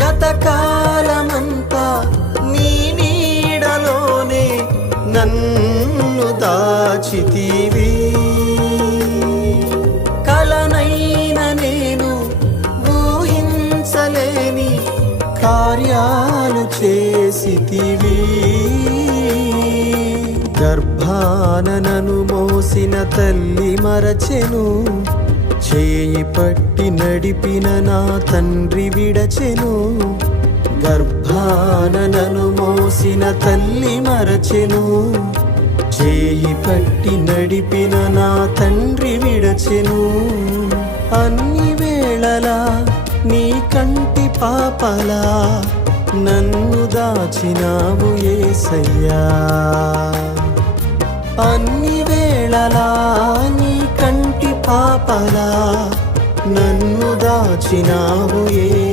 గతకాలమంతా నీ నీడలోనే నన్ను దాచితివి. కలనైన నేను ఊహించలేని కార్యాలు చేసితివి. గర్భాన నన్ను మోసిన తల్లి మరచెను, చేయి పట్టి నడిపిన నా తండ్రి విడచెను. గర్భాన నన్ను మోసిన తల్లి మరచెను, చేయి పట్టి నడిపిన నా తండ్రి విడచెను. అన్ని వేళలా నీ కంటి పాపలా నన్ను దాచినావు యేసయ్యా. అన్ని వేళలా నీ కంటి పాపలా నన్ను దాచినావు యేసయ్యా.